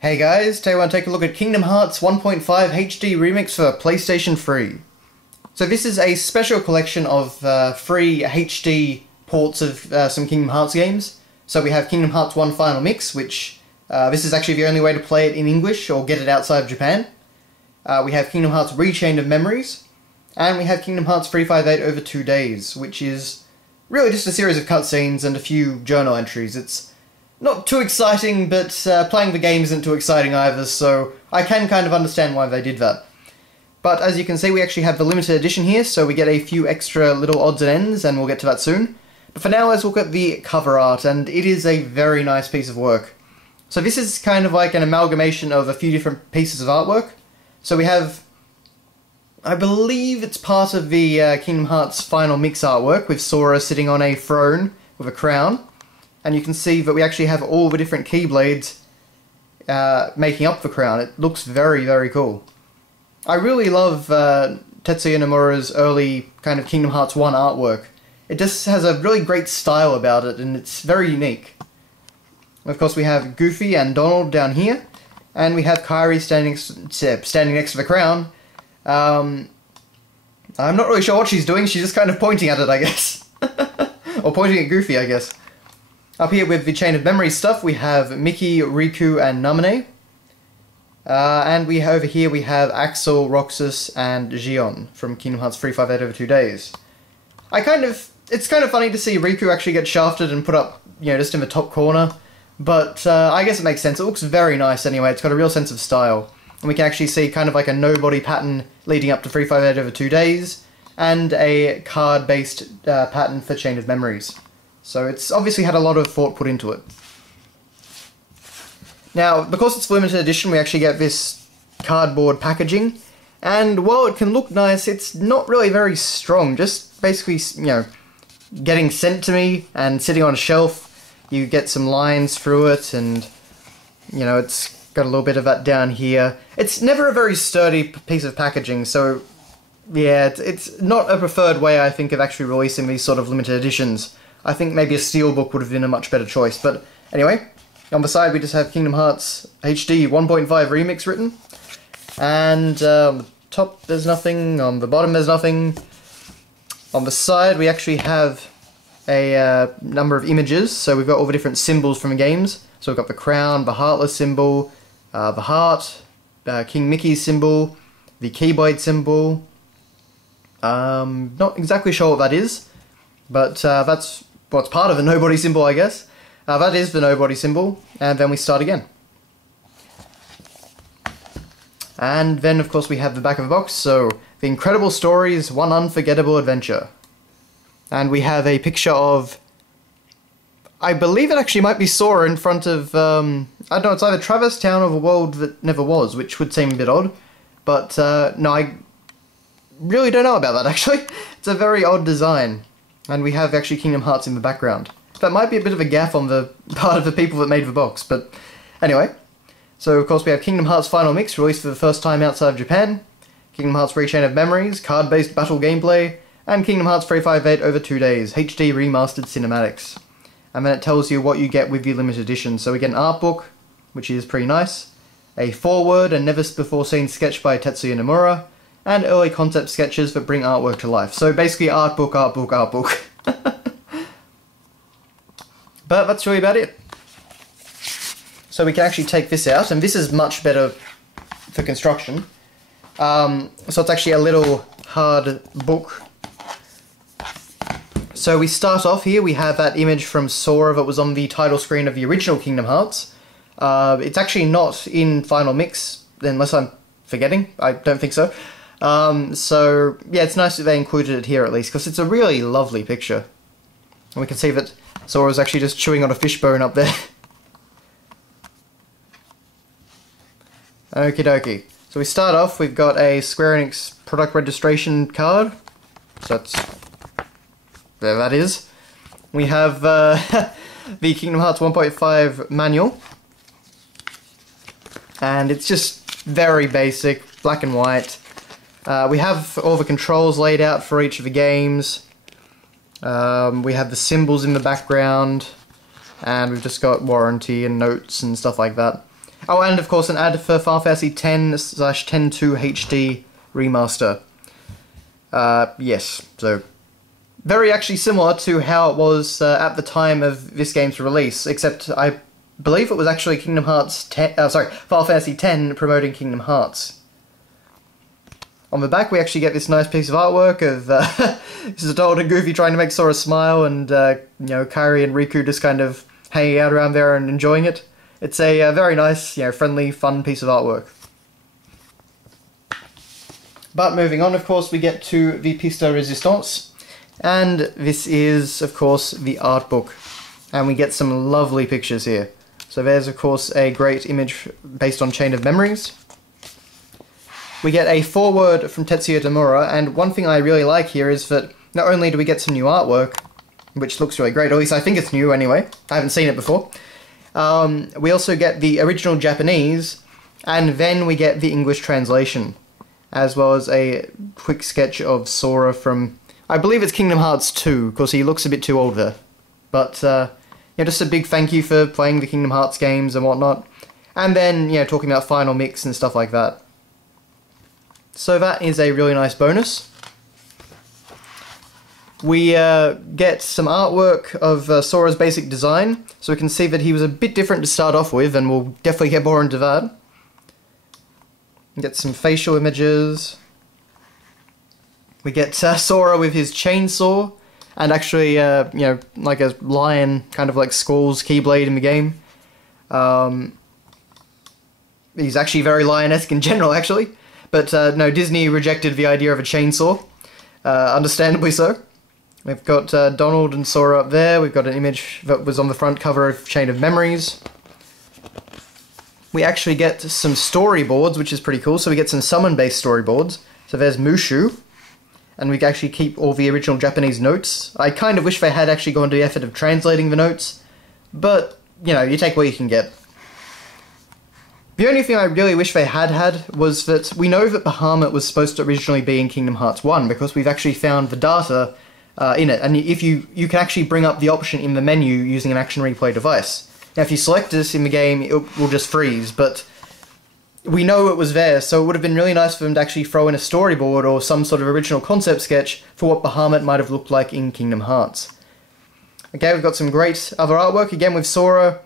Hey guys, today I want to take a look at Kingdom Hearts 1.5 HD Remix for PlayStation 3. So this is a special collection of free HD ports of some Kingdom Hearts games. So we have Kingdom Hearts 1 Final Mix, which this is actually the only way to play it in English or get it outside of Japan. We have Kingdom Hearts Rechained of Memories, and we have Kingdom Hearts 358 over 2 days, which is really just a series of cutscenes and a few journal entries. It's not too exciting, but playing the game isn't too exciting either, so I can kind of understand why they did that. But as you can see, we actually have the limited edition here, so we get a few extra little odds and ends, and we'll get to that soon. But for now, let's look at the cover art, and it is a very nice piece of work. So this is kind of like an amalgamation of a few different pieces of artwork. So we have, I believe it's part of the Kingdom Hearts Final Mix artwork, with Sora sitting on a throne with a crown. And you can see that we actually have all the different keyblades making up the crown. It looks very, very cool. I really love Tetsuya Nomura's early kind of Kingdom Hearts 1 artwork. It just has a really great style about it, and it's very unique. Of course, we have Goofy and Donald down here, and we have Kairi standing next to the crown. I'm not really sure what she's doing. She's just kind of pointing at it, I guess. Or pointing at Goofy, I guess. Up here with the Chain of Memories stuff, we have Mickey, Riku, and Namine. And over here we have Axel, Roxas, and Xion from Kingdom Hearts 358 over 2 days. It's kind of funny to see Riku actually get shafted and put up, just in the top corner. But I guess it makes sense. It looks very nice anyway. It's got a real sense of style. And we can actually see kind of like a nobody pattern leading up to 358 over 2 days, and a card-based pattern for Chain of Memories. So it's obviously had a lot of thought put into it. Now, because it's limited edition, we actually get this cardboard packaging, and while it can look nice, it's not really very strong. Just basically, getting sent to me and sitting on a shelf. You get some lines through it, and it's got a little bit of that down here. It's never a very sturdy piece of packaging, so yeah, it's not a preferred way, I think, of actually releasing these sort of limited editions. I think maybe a steelbook would have been a much better choice, but anyway, on the side we just have Kingdom Hearts HD 1.5 Remix written, and on the top there's nothing, on the bottom there's nothing. On the side we actually have a number of images, so we've got all the different symbols from the games. So we've got the crown, the Heartless symbol, the heart, King Mickey's symbol, the Keyblade symbol. Not exactly sure what that is, but that's what's part of the nobody symbol, I guess. That is the nobody symbol, and then we start again. And then, of course, we have the back of the box, so The Incredible Stories, One Unforgettable Adventure. And we have a picture of, I believe it actually might be Sora in front of, I don't know, it's either Traverse Town or the World That Never Was, which would seem a bit odd. But, no, I really don't know about that, actually. It's a very odd design. And we have actually Kingdom Hearts in the background. That might be a bit of a gaffe on the part of the people that made the box, but anyway. So, of course, we have Kingdom Hearts Final Mix, released for the first time outside of Japan, Kingdom Hearts Rechain of Memories, card-based battle gameplay, and Kingdom Hearts 358 over 2 days, HD remastered cinematics. And then it tells you what you get with the limited edition. So we get an art book, which is pretty nice, a foreword and never-before-seen sketch by Tetsuya Nomura, and early concept sketches that bring artwork to life. So basically art book, art book, art book. But that's really about it. So we can actually take this out, and this is much better for construction. So it's actually a little hard book. So we start off here, we have that image from Sora that was on the title screen of the original Kingdom Hearts. It's actually not in Final Mix, unless I'm forgetting. I don't think so. So, yeah, it's nice that they included it here at least, because it's a really lovely picture. And we can see that Sora's actually just chewing on a fishbone up there. Okie dokie. So we start off, we've got a Square Enix product registration card. So that's... there that is. We have the Kingdom Hearts 1.5 manual. And it's just very basic, black and white. We have all the controls laid out for each of the games. We have the symbols in the background. And we've just got warranty and notes and stuff like that. Oh, and of course an ad for Final Fantasy 10/10-2 HD remaster. Yes, so very actually similar to how it was at the time of this game's release, except I believe it was actually Kingdom Hearts 10, Final Fantasy 10 promoting Kingdom Hearts. On the back we actually get this nice piece of artwork of this is Donald and Goofy trying to make Sora smile, and you know, Kairi and Riku just kind of hanging out around there and enjoying it. It's a very nice, you know, friendly, fun piece of artwork. But moving on, of course, we get to the piece de resistance, and this is, of course, the art book, and we get some lovely pictures here. So there's, of course, a great image based on Chain of Memories. We get a foreword from Tetsuya Nomura, and one thing I really like here is that not only do we get some new artwork, which looks really great, or at least I think it's new anyway, I haven't seen it before, we also get the original Japanese, and then we get the English translation, as well as a quick sketch of Sora from, I believe it's Kingdom Hearts 2, because he looks a bit too old there. But, yeah, just a big thank you for playing the Kingdom Hearts games and whatnot. And then, you know, talking about Final Mix and stuff like that. So that is a really nice bonus. We get some artwork of Sora's basic design, so we can see that he was a bit different to start off with, and we'll definitely get more into that. Get some facial images. We get Sora with his chainsaw, and actually, you know, like a lion, kind of like Skull's Keyblade in the game. He's actually very lion-esque in general, actually. But no, Disney rejected the idea of a chainsaw, understandably so. We've got Donald and Sora up there. We've got an image that was on the front cover of Chain of Memories. We actually get some storyboards, which is pretty cool. So we get some summon-based storyboards. So there's Mushu, and we can actually keep all the original Japanese notes. I kind of wish they had actually gone to the effort of translating the notes, but, you know, you take what you can get. The only thing I really wish they had was that we know that Bahamut was supposed to originally be in Kingdom Hearts 1, because we've actually found the data in it, and if you can actually bring up the option in the menu using an action replay device. Now, if you select this in the game, it will just freeze, but we know it was there, so it would have been really nice for them to actually throw in a storyboard or some sort of original concept sketch for what Bahamut might have looked like in Kingdom Hearts. Okay, we've got some great other artwork, again with Sora.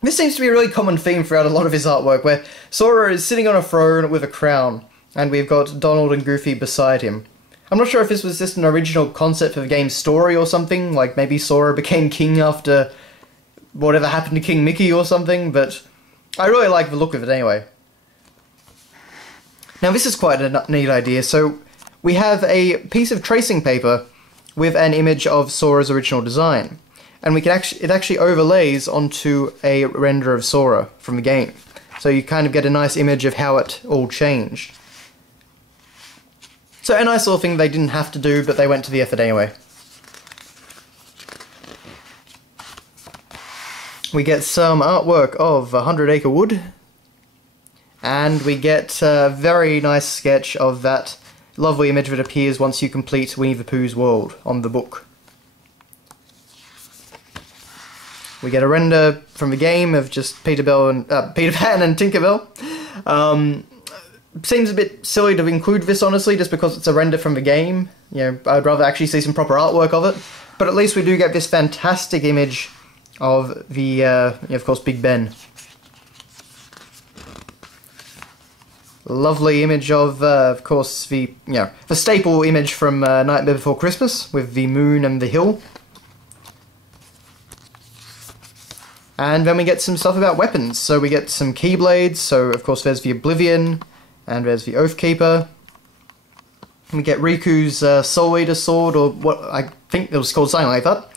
This seems to be a really common theme throughout a lot of his artwork, where Sora is sitting on a throne with a crown, and we've got Donald and Goofy beside him. I'm not sure if this was just an original concept for the game's story or something, like maybe Sora became king after whatever happened to King Mickey or something, but I really like the look of it anyway. Now this is quite a neat idea. So we have a piece of tracing paper with an image of Sora's original design, and we can it actually overlays onto a render of Sora from the game. So you kind of get a nice image of how it all changed. So a nice little thing they didn't have to do, but they went to the effort anyway. We get some artwork of 100 Acre Wood, and we get a very nice sketch of that lovely image that appears once you complete Winnie the Pooh's world on the book. We get a render from the game of just Peter Pan and Tinkerbell. Seems a bit silly to include this, honestly, just because it's a render from the game. You know, I'd rather actually see some proper artwork of it. But at least we do get this fantastic image of the, of course, Big Ben. Lovely image of course, the staple image from Nightmare Before Christmas with the moon and the hill. And then we get some stuff about weapons. So we get some Keyblades. So of course there's the Oblivion, and there's the Oathkeeper. And we get Riku's Soul Eater sword, or what I think it was called, something like that.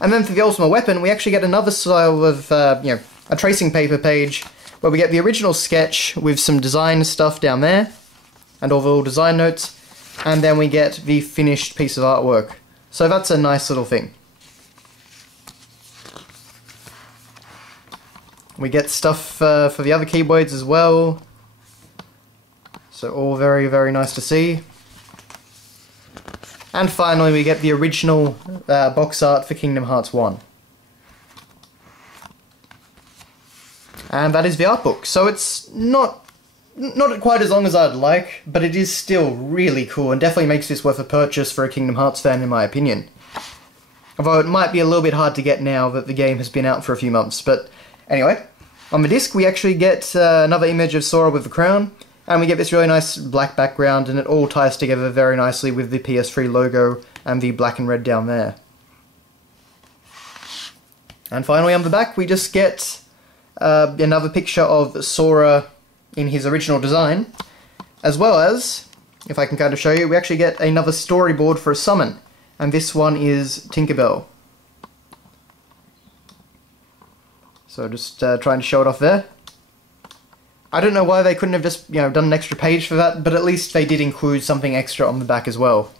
And then for the ultimate weapon, we actually get another style of, a tracing paper page, where we get the original sketch with some design stuff down there, and all the little design notes, and then we get the finished piece of artwork. So that's a nice little thing. We get stuff for the other Keyblades as well, so all very, very nice to see. And finally we get the original box art for Kingdom Hearts 1. And that is the art book. So it's not quite as long as I'd like, but it is still really cool and definitely makes this worth a purchase for a Kingdom Hearts fan in my opinion. Although it might be a little bit hard to get now that the game has been out for a few months. But anyway, on the disc we actually get another image of Sora with the crown, and we get this really nice black background, and it all ties together very nicely with the PS3 logo and the black and red down there. And finally on the back we just get another picture of Sora in his original design, as well as, if I can kind of show you, we actually get another storyboard for a summon, and this one is Tinkerbell. So just trying to show it off there. I don't know why they couldn't have just, done an extra page for that, but at least they did include something extra on the back as well.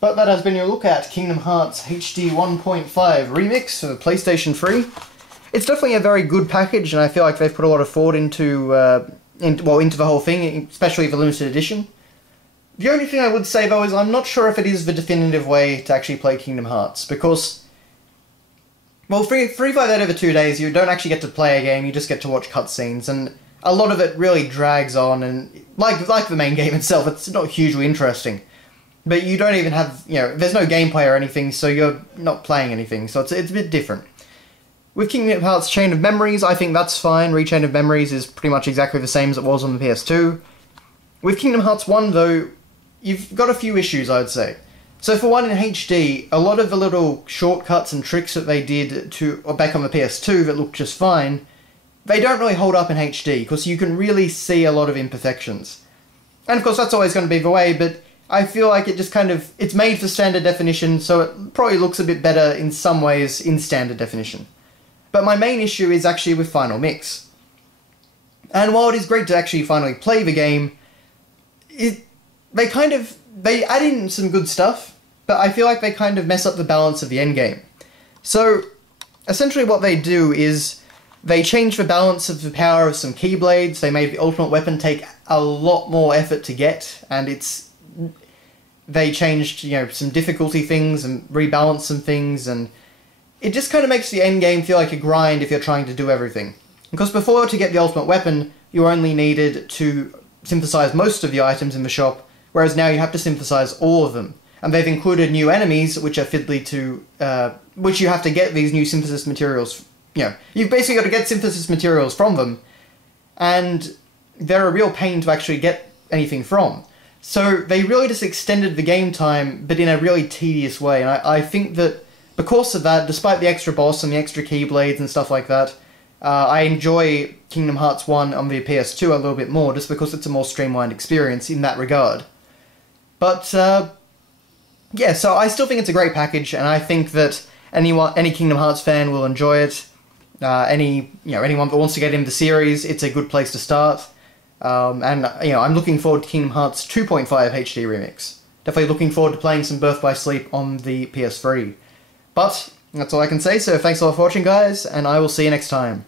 But that has been your look at Kingdom Hearts HD 1.5 Remix for the PlayStation 3. It's definitely a very good package, and I feel like they've put a lot of thought into the whole thing, especially the limited edition. The only thing I would say though is I'm not sure if it is the definitive way to actually play Kingdom Hearts, because, well, 3 out of the 2 days you don't actually get to play a game, you just get to watch cutscenes, and a lot of it really drags on, and like the main game itself, it's not hugely interesting. But you don't even have, there's no gameplay or anything, so you're not playing anything, so it's a bit different. With Kingdom Hearts Chain of Memories, I think that's fine. Rechain of Memories is pretty much exactly the same as it was on the PS2. With Kingdom Hearts 1, though, you've got a few issues, I'd say. So for one, in HD, a lot of the little shortcuts and tricks that they did back on the PS2 that looked just fine, they don't really hold up in HD, because you can really see a lot of imperfections. And of course that's always going to be the way, but I feel like it just it's made for standard definition, so it probably looks a bit better in some ways in standard definition. But my main issue is actually with Final Mix. And while it is great to actually finally play the game, they add in some good stuff, but I feel like they kind of mess up the balance of the endgame. So, essentially what they do is, they change the balance of the power of some Keyblades, they made the ultimate weapon take a lot more effort to get, and they changed, some difficulty things and rebalanced some things, and it just kind of makes the endgame feel like a grind if you're trying to do everything. Because before, to get the ultimate weapon, you only needed to synthesize most of the items in the shop, whereas now you have to synthesize all of them. And they've included new enemies, which are fiddly to, which you have to get these new synthesis materials. You've basically got to get synthesis materials from them, and they're a real pain to actually get anything from. So they really just extended the game time, but in a really tedious way, and I think that because of that, despite the extra boss and the extra Keyblades and stuff like that, I enjoy Kingdom Hearts 1 on the PS2 a little bit more, just because it's a more streamlined experience in that regard. But, yeah, so I still think it's a great package, and I think that any Kingdom Hearts fan will enjoy it. Anyone that wants to get into the series, it's a good place to start. I'm looking forward to Kingdom Hearts 2.5 HD Remix. Definitely looking forward to playing some Birth by Sleep on the PS3. But, that's all I can say, so thanks a lot for watching, guys, and I will see you next time.